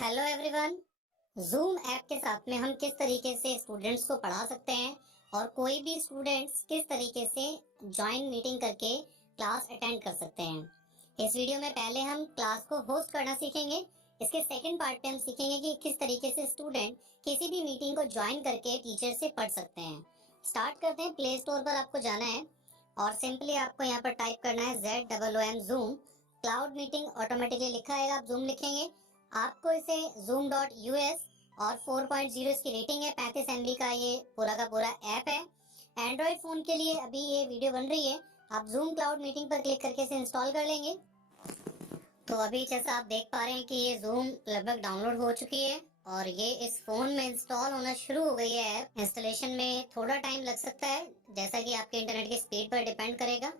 Hello everyone. Zoom app के साथ में हम किस तरीके से स्टूडेंट्स को पढ़ा सकते हैं और कोई भी स्टूडेंट्स किस तरीके से ज्वाइन मीटिंग करके क्लास अटेंड कर सकते हैं। इस वीडियो में पहले हम क्लास को होस्ट करना सीखेंगे। इसके सेकंड पार्ट पे हम सीखेंगे कि किस तरीके से स्टूडेंट किसी भी मीटिंग को ज्वाइन करके टीचर से पढ़ सकते हैं। स्टार्ट करते हैं। प्ले स्टोर पर आपको जाना है और सिंपली आपको यहाँ पर टाइप करना है ZOOM zoom. Cloud meeting automatically लिखा है, आप जूम लिखेंगे। आपको इसे zoom.us और 4.0 इसकी रेटिंग है। 35 MB का ये पूरा का पूरा ऐप है। एंड्रॉइड फोन के लिए अभी ये वीडियो बन रही है। आप जूम क्लाउड मीटिंग पर क्लिक करके इसे इंस्टॉल कर लेंगे। तो अभी जैसा आप देख पा रहे हैं कि ये जूम लगभग डाउनलोड हो चुकी है और ये इस फोन में इंस्टॉल होना शुरू हो गई है। ऐप इंस्टॉलेशन में थोड़ा टाइम लग सकता है, जैसा कि आपके इंटरनेट की स्पीड पर डिपेंड करेगा।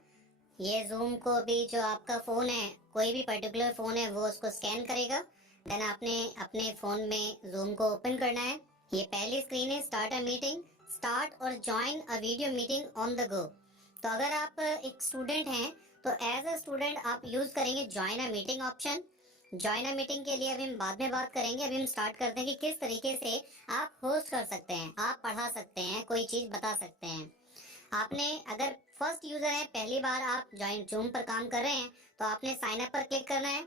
ये जूम को भी जो आपका फोन है, कोई भी पर्टिकुलर फोन है, वो उसको स्कैन करेगा। देन आपने अपने फोन में जूम को ओपन करना है। ये पहली स्क्रीन है, स्टार्ट अ मीटिंग, स्टार्ट और join a video meeting on the go. तो अगर आप एक स्टूडेंट हैं तो एज अ स्टूडेंट आप यूज करेंगे join a meeting option. Join a meeting के लिए अभी हम बाद में बात करेंगे। अभी हम स्टार्ट करते हैं कि किस तरीके से आप होस्ट कर सकते हैं, आप पढ़ा सकते हैं, कोई चीज बता सकते हैं। आपने अगर फर्स्ट यूजर है, पहली बार आप ज्वाइन जूम पर काम कर रहे हैं, तो आपने साइन अप पर क्लिक करना है।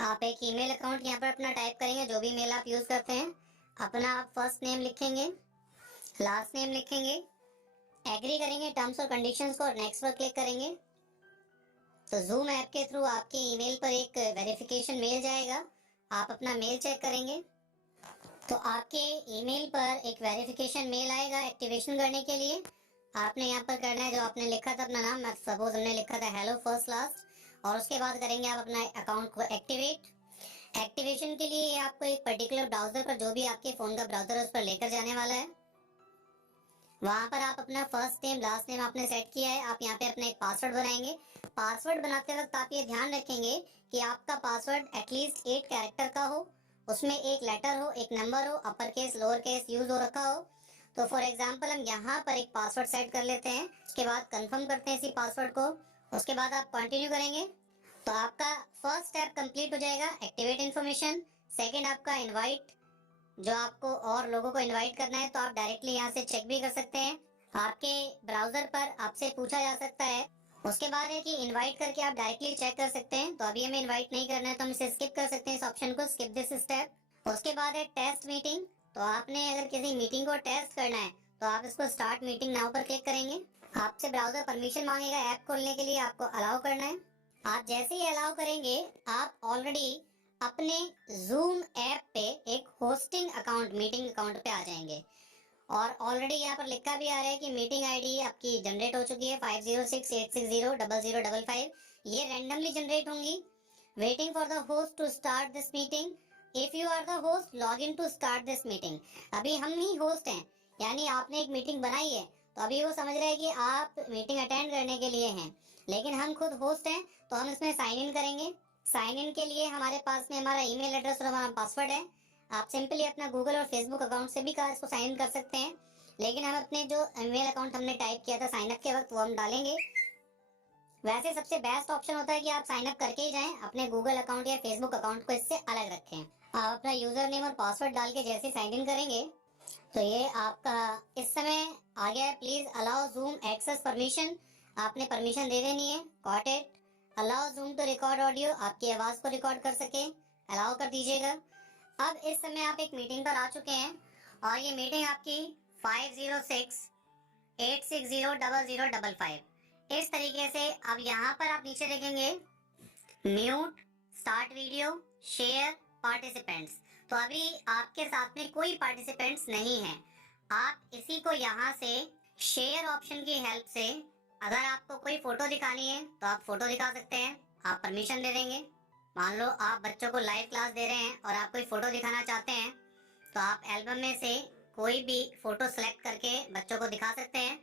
आप एक ईमेल अकाउंट यहाँ पर अपना टाइप करेंगे, जो भी मेल आप यूज करते हैं। अपना आप फर्स्ट नेम लिखेंगे, लास्ट नेम लिखेंगे, एग्री करेंगे टर्म्स और कंडीशंस को और नेक्स्ट पर क्लिक करेंगे। तो जूम ऐप के थ्रू आपके ईमेल पर एक वेरिफिकेशन मेल जाएगा। आप अपना मेल चेक करेंगे तो आपके ईमेल पर एक वेरिफिकेशन मेल आएगा एक्टिवेशन करने के लिए। आपने यहाँ पर करना है जो आपने लिखा था अपना नाम, सपोज हमने लिखा था हेलो फर्स्ट लास्ट, और उसके बाद करेंगे आप अपना अकाउंट को एक्टिवेट। एक्टिवेशन के लिए आपको एक पर्टिकुलर ब्राउजर पर, जो भी आपके फोन का ब्राउजर है, उस पर लेकर जाने वाला है। वहां पर आप अपना फर्स्ट नेम लास्ट नेम आपने सेट किया है। आप यहाँ पे अपना एक पासवर्ड बनाएंगे। पासवर्ड बनाते वक्त आप ये ध्यान रखेंगे कि आपका पासवर्ड एटलीस्ट 8 कैरेक्टर का हो, उसमें एक लेटर हो, एक नंबर हो, upper case lower case use हो रखा हो। तो फॉर एग्जाम्पल हम यहाँ पर एक पासवर्ड सेट कर लेते हैं, उसके बाद कंफर्म करते हैं इसी पासवर्ड को। उसके बाद आप कंटिन्यू करेंगे तो आपका फर्स्ट स्टेप कंप्लीट हो जाएगा, एक्टिवेट इन्फॉर्मेशन। सेकंड आपका इनवाइट, जो आपको और लोगों को इनवाइट करना है तो आप डायरेक्टली यहाँ से चेक भी कर सकते हैं। आपके ब्राउजर पर आपसे पूछा जा सकता है। उसके बाद है कि इनवाइट करके आप डायरेक्टली चेक कर सकते हैं। तो अभी हमें इनवाइट नहीं करना है तो हम इसे स्किप कर सकते हैं, इस ऑप्शन को, स्किप दिस स्टेप। उसके बाद है टेस्ट मीटिंग। तो आपने अगर किसी मीटिंग को टेस्ट करना है तो आप इसको स्टार्ट मीटिंग नाउ पर क्लिक करेंगे। आपसे ब्राउजर परमिशन मांगेगा ऐप खोलने के लिए, आपको अलाउ करना है। आप जैसे ही अलाउ करेंगे आप ऑलरेडी अपने जूम ऐप पे एक होस्टिंग अकाउंट, मीटिंग अकाउंट पे आ जाएंगे। और ऑलरेडी यहाँ पर लिखा भी आ रहा है कि मीटिंग आईडी आपकी जनरेट हो चुकी है 5068600055। ये रैंडमली जनरेट होंगी। Waiting for the host to start this meeting. If you are the host log in to start this meeting. अभी हम ही होस्ट हैं, यानी आपने एक मीटिंग बनाई है तो अभी वो समझ रहे हैं कि आप मीटिंग अटेंड करने के लिए हैं, लेकिन हम खुद होस्ट हैं तो हम इसमें साइन इन करेंगे। साइन इन के लिए हमारे पास में हमारा ईमेल एड्रेस और हमारा पासवर्ड है। आप सिंपली अपना गूगल और फेसबुक अकाउंट से भी इसको साइन इन कर सकते हैं, लेकिन हम अपने जो ईमेल अकाउंट हमने टाइप किया था साइन अप के वक्त वो हम डालेंगे। वैसे सबसे बेस्ट ऑप्शन होता है कि आप साइन अप करके ही जाएं, अपने गूगल अकाउंट या फेसबुक अकाउंट को इससे अलग रखें। आप अपना यूजर नेम और पासवर्ड डाल के जैसे साइन इन करेंगे तो ये आपका इस समय आ गया है, please allow Zoom access permission. आपने परमिशन दे देनी है। Got it. Allow Zoom to record audio, आपकी आवाज को रिकॉर्ड कर सके, अलाउ कर दीजिएगा। अब इस समय आप एक मीटिंग पर आ चुके हैं और ये मीटिंग आपकी 5068600055। इस तरीके से अब यहाँ पर आप नीचे देखेंगे mute, start video, share, participants. तो अभी आपके साथ में कोई पार्टिसिपेंट्स नहीं है। आप इसी को यहाँ से शेयर ऑप्शन की हेल्प से, अगर आपको कोई फोटो दिखानी है तो आप फोटो दिखा सकते हैं। आप परमिशन दे देंगे। मान लो आप बच्चों को लाइव क्लास दे रहे हैं और आप कोई फोटो दिखाना चाहते हैं तो आप एल्बम में से कोई भी फोटो सेलेक्ट करके बच्चों को दिखा सकते हैं।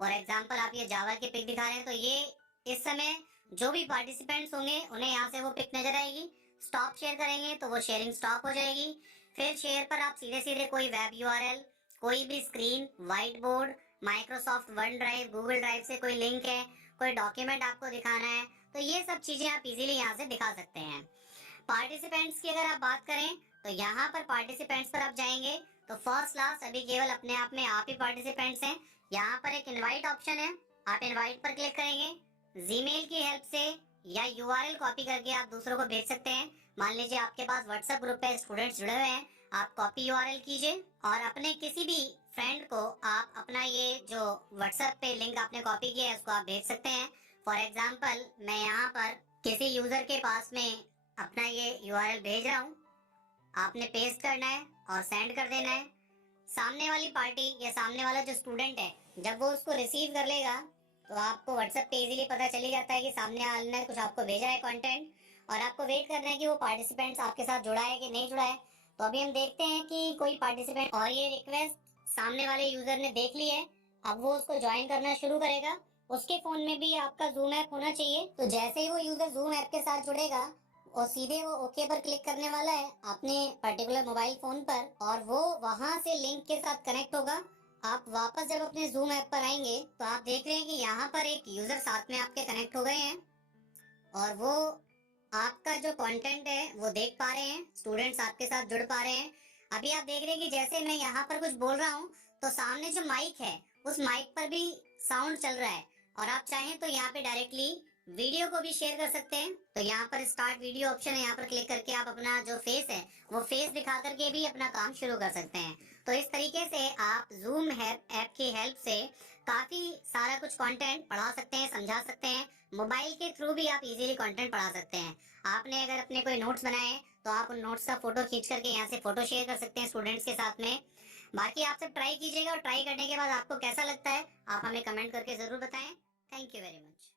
फॉर एग्जाम्पल आप ये जावा की पिक दिखा रहे हैं तो ये इस समय जो भी पार्टिसिपेंट्स होंगे उन्हें यहाँ से वो पिक नजर आएगी। स्टॉप शेयर करेंगे तो वो शेयरिंग स्टॉप हो जाएगी। फिर शेयर पर आप सीधे सीधे कोई वेब यूआरएल, कोई भी screen, white board, Microsoft one drive, Google drive से कोई लिंक है, कोई डॉक्यूमेंट आपको दिखाना है तो ये सब चीजें आप इजीली यहाँ से दिखा सकते हैं। पार्टिसिपेंट्स की अगर आप बात करें तो यहाँ पर पार्टिसिपेंट्स पर आप जाएंगे तो फर्स्ट क्लास अभी केवल अपने आप में आप ही पार्टिसिपेंट्स हैं। यहाँ पर एक इनवाइट ऑप्शन है, आप इनवाइट पर क्लिक करेंगे। जीमेल की हेल्प से या यूआरएल कॉपी करके आप दूसरों को भेज सकते हैं। मान लीजिए आपके पास व्हाट्सएप ग्रुप पे स्टूडेंट्स जुड़े हुए हैं, आप कॉपी यूआरएल कीजिए और अपने किसी भी फ्रेंड को आप अपना ये जो व्हाट्सएप पे लिंक आपने कॉपी किया है उसको आप भेज सकते हैं। फॉर एग्जाम्पल मैं यहाँ पर किसी यूजर के पास में अपना ये यूआरएल भेज रहा हूँ, आपने पेस्ट करना है और सेंड कर देना है। सामने वाली पार्टी या सामने वाला जो स्टूडेंट है जब वो उसको रिसीव कर लेगा तो आपको व्हाट्सएप पे इजीली पता चली जाता है कि सामने वाले ने कुछ आपको भेजा है कंटेंट, और आपको वेट करना है कि वो पार्टिसिपेंट्स आपके साथ जुड़ा है कि नहीं जुड़ा है। तो अभी हम देखते हैं कि कोई पार्टिसिपेंट, और ये रिक्वेस्ट सामने वाले यूजर ने देख ली है, अब वो उसको ज्वाइन करना शुरू करेगा। उसके फोन में भी आपका जूम ऐप होना चाहिए। तो जैसे ही वो यूजर जूम ऐप के साथ जुड़ेगा और सीधे वो ओके पर क्लिक करने वाला है अपने पर्टिकुलर मोबाइल फोन पर, और वो वहां से लिंक के साथ कनेक्ट होगा। आप वापस जब अपने जूम ऐप पर आएंगे तो आप देख रहे हैं कि यहाँ पर एक यूजर साथ में आपके कनेक्ट हो गए हैं और वो आपका जो कंटेंट है वो देख पा रहे हैं, स्टूडेंट्स आपके साथ जुड़ पा रहे हैं। अभी आप देख रहे हैं कि जैसे मैं यहाँ पर कुछ बोल रहा हूँ तो सामने जो माइक है उस माइक पर भी साउंड चल रहा है, और आप चाहें तो यहाँ पे डायरेक्टली वीडियो को भी शेयर कर सकते हैं। तो यहाँ पर स्टार्ट वीडियो ऑप्शन है, यहाँ पर क्लिक करके आप अपना जो फेस है वो फेस दिखा करके भी अपना काम शुरू कर सकते हैं। तो इस तरीके से आप जूम ऐप की हेल्प से काफी सारा कुछ कंटेंट पढ़ा सकते हैं, समझा सकते हैं। मोबाइल के थ्रू भी आप इजीली कंटेंट पढ़ा सकते हैं। आपने अगर अपने कोई नोट्स बनाए तो आप उन नोट्स का फोटो खींच करके यहाँ से फोटो शेयर कर सकते हैं स्टूडेंट्स के साथ में। बाकी आप सब ट्राई कीजिएगा और ट्राई करने के बाद आपको कैसा लगता है आप हमें कमेंट करके जरूर बताएं। Thank you very much.